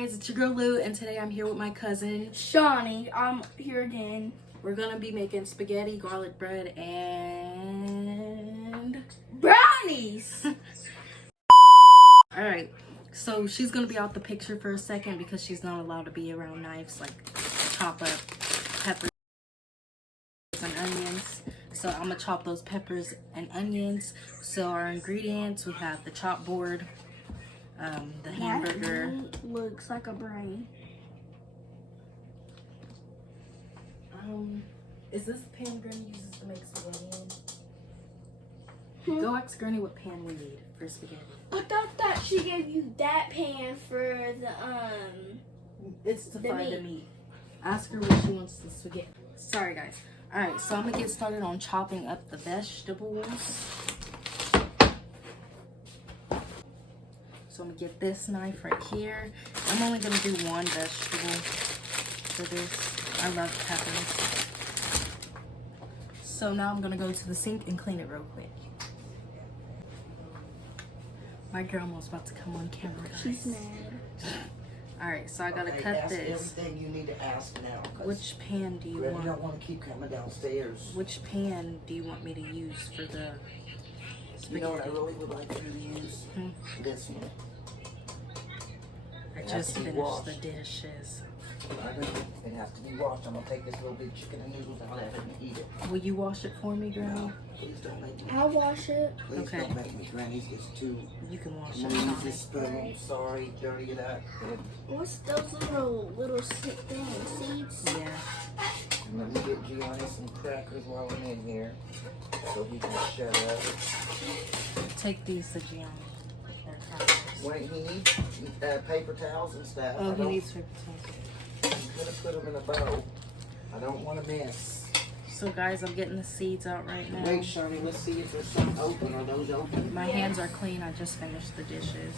guys, it's your girl Lou, and today I'm here with my cousin Shawnee. I'm here again. We're gonna be making spaghetti, garlic bread, and Brownies! Alright, so she's gonna be out the picture for a second because she's not allowed to be around knives, like chop up peppers and onions. So I'm gonna chop those peppers and onions. So our ingredients, we have the chop board, the hamburger. That looks like a brain. Is this the pan Granny uses to make spaghetti in? Go ask Granny what pan we need for spaghetti. I thought that she gave you that pan for the It's to the fry the meat. meat. Ask her what she wants the spaghetti. Sorry guys. Alright, so I'm gonna get started on chopping up the vegetables. So I'm gonna get this knife right here. I'm only gonna do one vegetable for this. I love peppers. So now I'm gonna go to the sink and clean it real quick. My grandma's about to come on camera, guys. She's mad. Alright, so I gotta cut ask this. everything you need to ask now. 'Cause Which pan do you Granny want? don't want to keep coming downstairs. Which pan do you want me to use for the You know what I spaghetti? really would like you to use? This one. I It has just to be finished washed. the dishes. I know it has to be washed. I'm gonna take this little bit chicken and noodles out of it and eat it. Will you wash it for me, Granny? Please don't make me. I'll wash it. Please Okay. don't make me. Granny's just too. You can wash I'm it. gonna use Shawnee. this spoon. Sorry, dirty that. What's those little things? Seeds? Yeah. And let me get Gianni some crackers while I'm in here, so he can shut up. Take these to Gianni. They're crackers. Wait, he needs paper towels and stuff. Oh, I he don't- needs paper towels. I'm gonna put them in a bowl. I don't want to miss. So guys, I'm getting the seeds out right now. Wait, Shirley, let's see if there's some open. Are those open? My hands are clean. I just finished the dishes.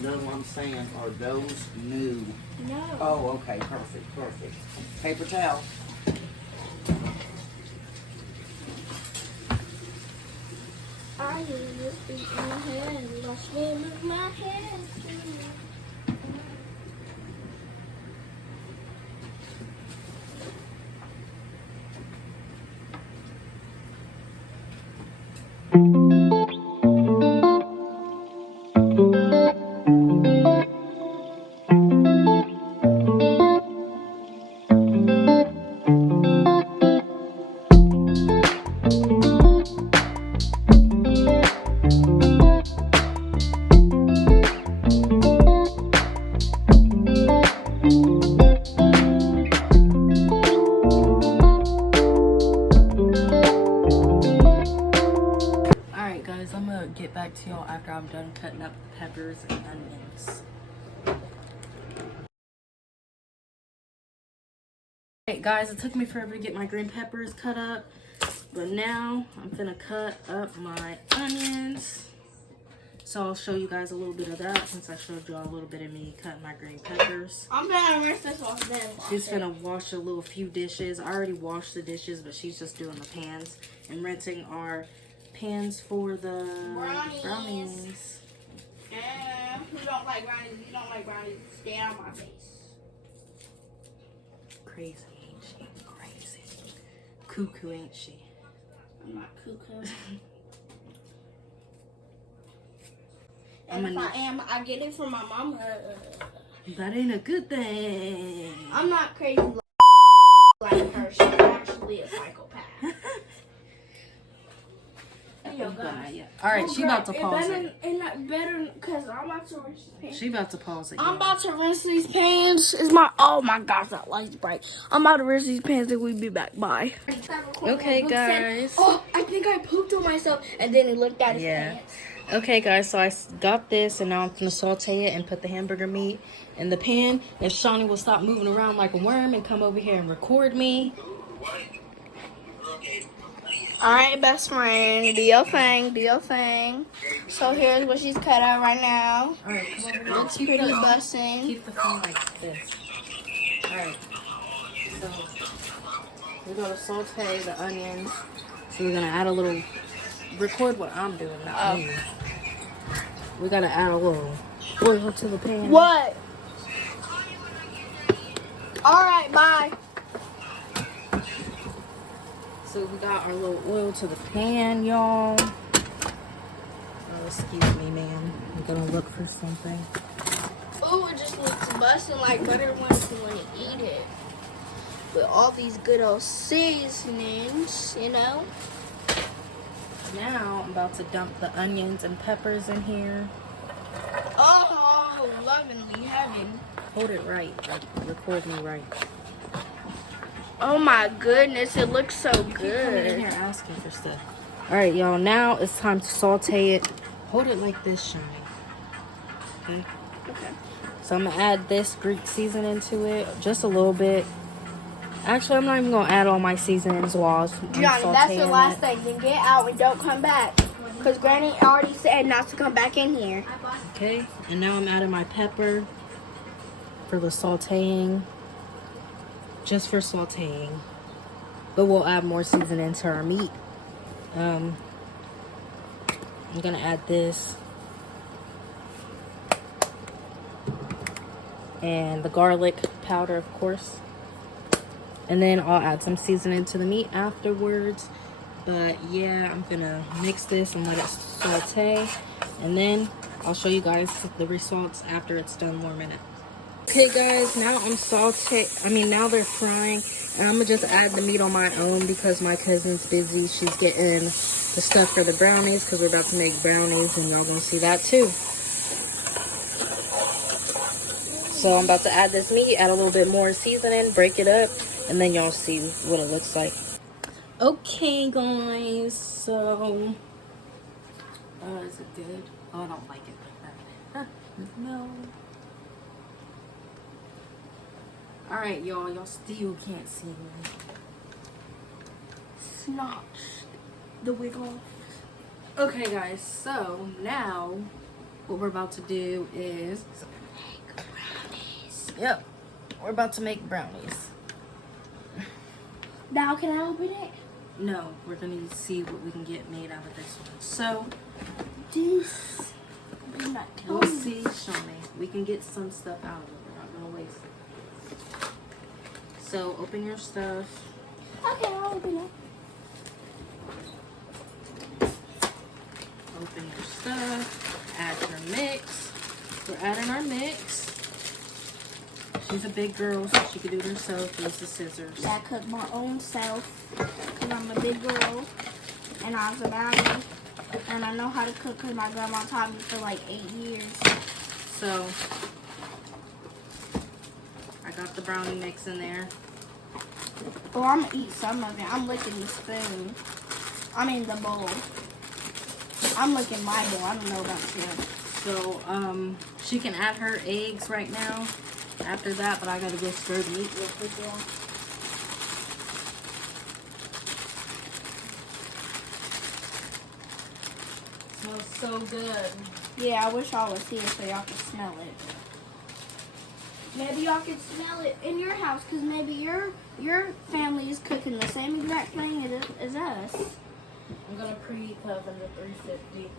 No, I'm saying, are those new? No. Oh, okay, perfect, perfect. Paper towel. I use it in my hand. Wash me with my hands. Alright guys, I'm gonna get back to y'all after I'm done cutting up the peppers and onions. Alright guys, it took me forever to get my green peppers cut up, but now I'm gonna cut up my onions. So I'll show you guys a little bit of that since I showed y'all a little bit of me cutting my green peppers. I'm gonna rinse this off then. She's gonna wash a little few dishes. I already washed the dishes, but she's just doing the pans and rinsing our pans for the brownies. Who don't like brownies? You don't like brownies? Stay out of my face. Crazy, ain't she? Crazy. Cuckoo, ain't she? I'm not cuckoo. I'm And if gonna- I am, I get it from my mama. That ain't a good thing. I'm not crazy like her. She's actually a psychopath. Hey, yo, guys. Yeah. All right, she about to pause it. And better, because I'm about to rinse these pans. She about to pause it. I'm about to rinse these pans. Oh my gosh, that light's bright. I'm about to rinse these pans and we'll be back. Bye. Okay, Luke said, guys. oh, I think I pooped on myself. And then he looked at his Yeah. pants. Okay, guys, so I got this, and now I'm gonna saute it and put the hamburger meat in the pan. And Shawnee will stop moving around like a worm and come over here and record me. Alright, best friend. Do your thing. Do your thing. So here's what she's cut out right now. All right, come over here. Looks pretty bussin'. Keep the phone like this. All right. So we're gonna saute the onions. So we're gonna add a little. Record what I'm doing, not me. We gotta add a little oil to the pan. What? Alright, bye. So we got our little oil to the pan, y'all. Oh, excuse me, ma'am. I'm gonna look for something. Oh, it just looks busting like butter once you want to eat it. With all these good old seasonings, you know. Now I'm about to dump the onions and peppers in here. Oh, lovingly heaven. Hold it right, like record me right. Oh my goodness, it looks so Coming in good. here asking for stuff. All right, y'all. Now it's time to saute it. Hold it like this, Shani. Okay. Okay. So I'm gonna add this Greek seasoning to it, just a little bit. Actually, I'm not even gonna add all my seasonings while I'm Johnny, that's the sauteing last it. thing. Then get out and don't come back. Because Granny already said not to come back in here. Okay, and now I'm adding my pepper for the sauteing, just for sauteing. But we'll add more seasoning to our meat. I'm gonna add this and the garlic powder, of course. And then I'll add some seasoning to the meat afterwards. But yeah, I'm gonna mix this and let it saute. And then I'll show you guys the results after it's done warming up. Okay guys, now now they're frying. And I'm gonna just add the meat on my own because my cousin's busy. She's getting the stuff for the brownies because we're about to make brownies and y'all gonna see that too. So I'm about to add this meat, add a little bit more seasoning, break it up, and then y'all see what it looks like. Okay guys, so is it good? Oh, I don't like it like that. No. Alright y'all still can't see me. Snatch the wig off. Okay guys, so now what we're about to do is Make brownies. yep, we're about to make brownies. Now can I open it? No, we're gonna see what we can get made out of this one. So This. I'm not we'll telling you. see, Shawnee. We can get some stuff out of it. We're not gonna waste it. So open your stuff. Okay, I'll open it. Open your stuff. Add your mix. We're adding our mix. She's a big girl, so she can do it herself. Use the scissors. I cook my own self because I'm a big girl and I was a baddie and I know how to cook because my grandma taught me for like 8 years. So I got the brownie mix in there. Oh, I'm gonna eat some of it. I'm licking the spoon. I mean the bowl. I'm licking my bowl. I don't know about you. So she can add her eggs right now after that, but I gotta go stir the meat real quick, y'all. Smells so good. Yeah, I wish y'all was here so y'all could smell it. Maybe y'all could smell it in your house because maybe your family is cooking the same exact thing as us. I'm gonna preheat the oven to 350.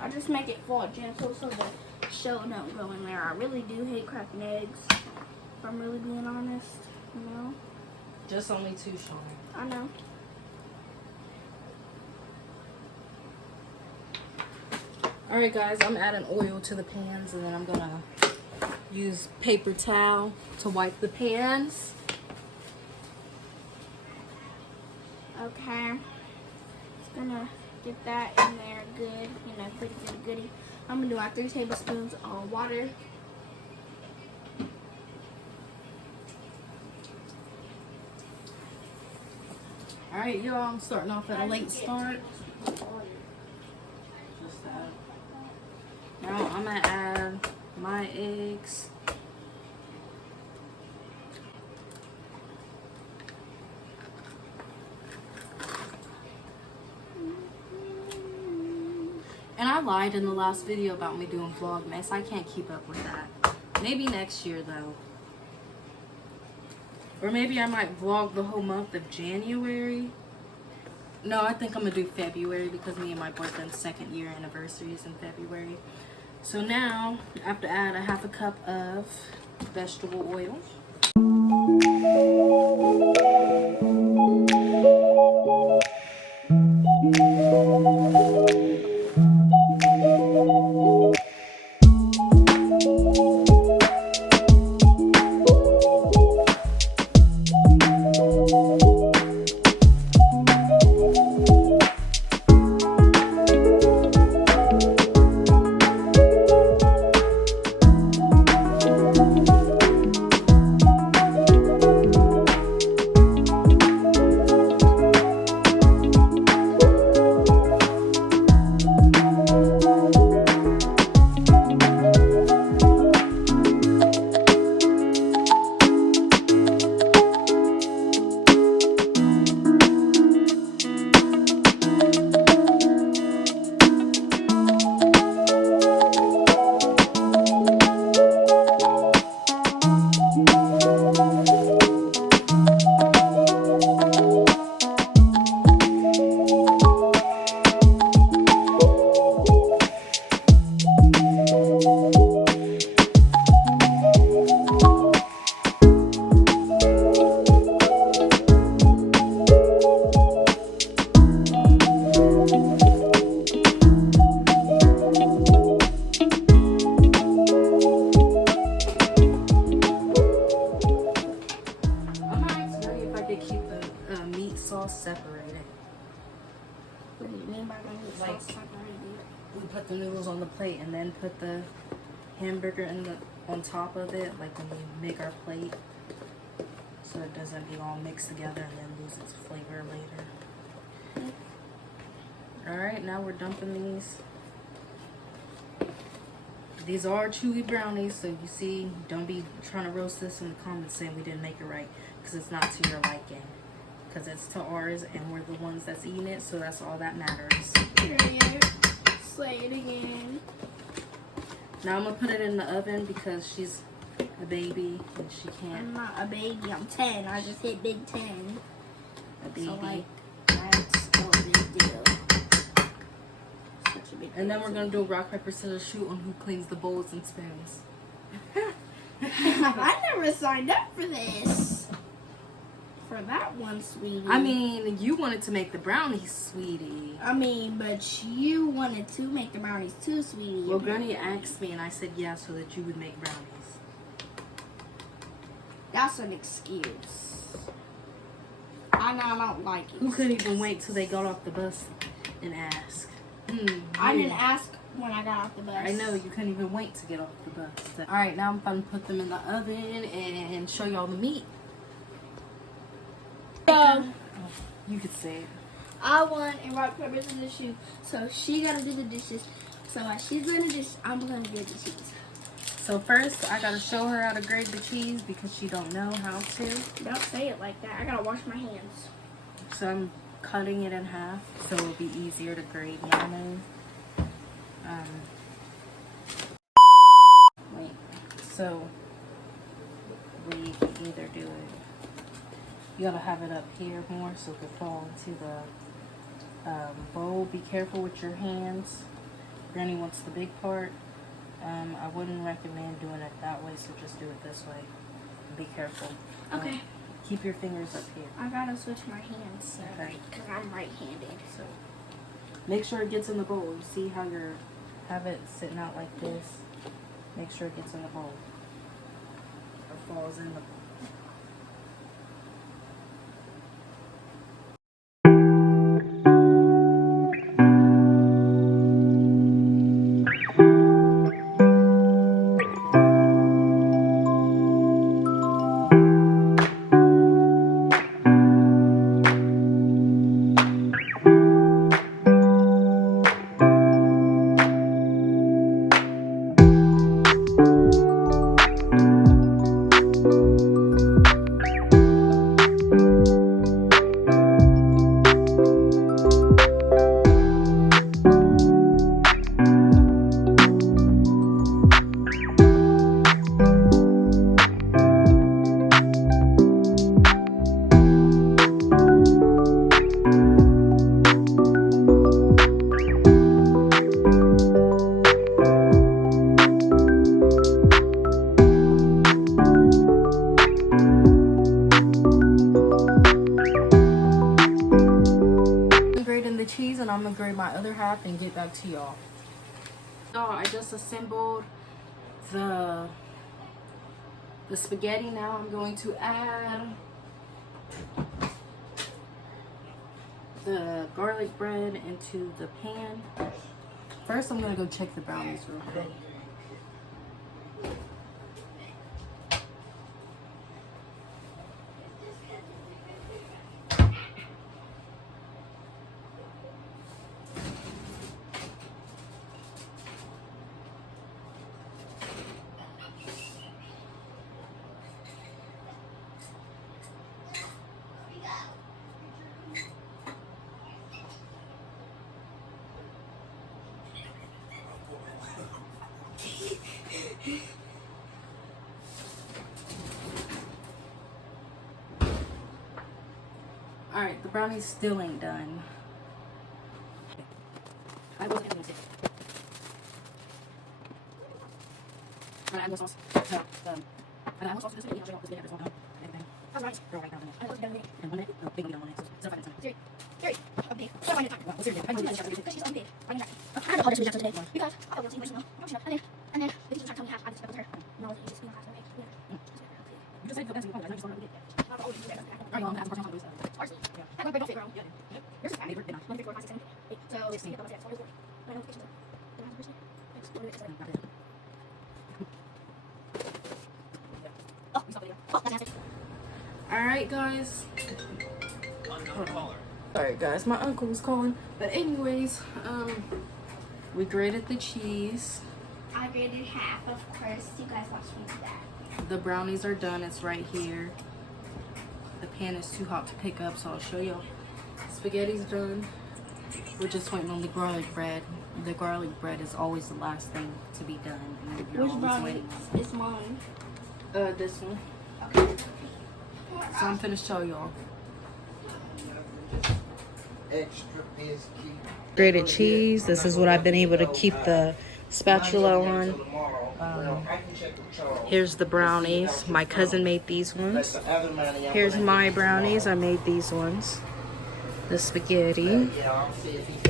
I just make it fall gentle so the shell don't go in there. I really do hate cracking eggs, if I'm really being honest, you know? Just only 2, Shawnee. I know. Alright guys, I'm adding oil to the pans and then I'm gonna use paper towel to wipe the pans. Okay. Just gonna get that in there good, you know, goody. I'm gonna do my 3 tablespoons of water. Alright y'all, I'm starting off at a late start. Now I'm gonna add my eggs. And I lied in the last video about me doing Vlogmas. I can't keep up with that. Maybe next year though. Or maybe I might vlog the whole month of January. No, I think I'm gonna do February because me and my boyfriend's 2nd year anniversary is in February. So now I have to add a 1/2 cup of vegetable oil. Separated. What do you mean by my meat Like- sauce separated? We put the noodles on the plate and then put the hamburger on top of it, like when we make our plate, so it doesn't be all mixed together and then lose its flavor later. All right, now we're dumping these. These are chewy brownies, so you see, don't be trying to roast this in the comments saying we didn't make it right, because it's not to your liking. Because it's to ours, and we're the ones that's eating it, so that's all that matters. Period. Say it again. Now I'm gonna put it in the oven because she's a baby and she I'm can't. not a baby. I'm 10. I just hit big 10. A baby. So like, that's still a big deal. Such a big And then deal we're to gonna me. do a rock paper scissors shoot on who cleans the bowls and spoons. I never signed up for this. For that one, sweetie. I mean, you wanted to make the brownies, sweetie. But you wanted to make the brownies too, sweetie. Well, Granny asked me, and I said yes, so that you would make brownies. That's an excuse. I know I don't like it. Who could even wait till they got off the bus and ask? I you. didn't ask when I got off the bus. I know, you couldn't even wait to get off the bus. All right, now I'm gonna put them in the oven and show y'all the meat. So, You could say it. I won in rock, paper, scissors, shoot. So she gotta do the dishes. So while she's doing the dishes, I'm gonna do the cheese. So first, I gotta show her how to grate the cheese because she don't know how to. Don't say it like that. I gotta wash my hands. So I'm cutting it in half so it'll be easier to grate mayonnaise. Wait. So we either do it. You gotta have it up here more so it can fall into the bowl. Be careful with your hands. Granny wants the big part. I wouldn't recommend doing it that way, so just do it this way. Be careful. Okay. Keep your fingers up here. I gotta switch my hands, so, Okay. because I'm right-handed. So make sure it gets in the bowl. You see how you have it sitting out like this? Make sure it gets in the bowl. Or falls in the bowl. I'm gonna grade my other half and get back to y'all. Y'all, I just assembled the spaghetti. Now I'm going to add the garlic bread into the pan. First, I'm gonna go check the brownies real quick. Alright, the brownies still ain't done. I wasn't gonna take it. I'm gonna add more sauce. I'm gonna add more sauce to this video. I'll show you all this video. How's right? Girl, right now. I look down there. And 1 minute? No, they gonna be done 1 minute. So 5 minutes. Jerry, I'm big. What am I talking about? What's your name? Because she's on big. I'm not. I had to apologize to today because I thought we were seeing and then the teacher tried to tell me half. I just spoke with her. No, it's just being half. Okay. You just said you feel bad, so you apologize. I just don't know what we did. I'll always do that. Alright, well, I'm gonna ask a question on this. Parsley. That one don't fit, girl. Yeah. Yours is fat. They were not. 1, 3, 4, 5, 6, 7, 8. So 16. I know the picture. The last person. Next. What do we do? Oh, we stopped the video. Oh, that's nasty. Alright, guys. Alright, guys, my uncle was calling. But anyways, we grated the cheese. I graded half, of course. You guys watch me do that. The brownies are done. It's right here. The pan is too hot to pick up, so I'll show y'all. Spaghetti's done. We're just waiting on the garlic bread. The garlic bread is always the last thing to be done. And you're Which always brownie waiting. is mine? This one. Okay. So I'm finna show y'all. Extra biscuit. Grated cheese. This is what I've been able to keep the spatula on. Here's the brownies. My cousin made these ones. Here's my brownies. I made these ones. The spaghetti.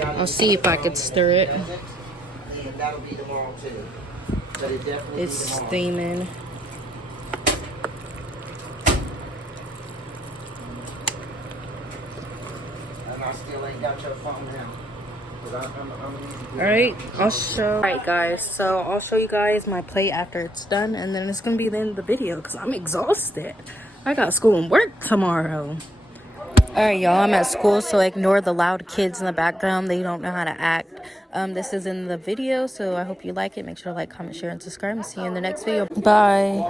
I'll see if I could stir it. It's steaming. And I still ain't got your phone now. Alright, Alright guys, so I'll show you guys my plate after it's done, and then it's gonna be the end of the video because I'm exhausted. I got school and work tomorrow. Alright y'all, I'm at school, so ignore the loud kids in the background. They don't know how to act. This is in the video, so I hope you like it. Make sure to like, comment, share, and subscribe, and see you in the next video. Bye.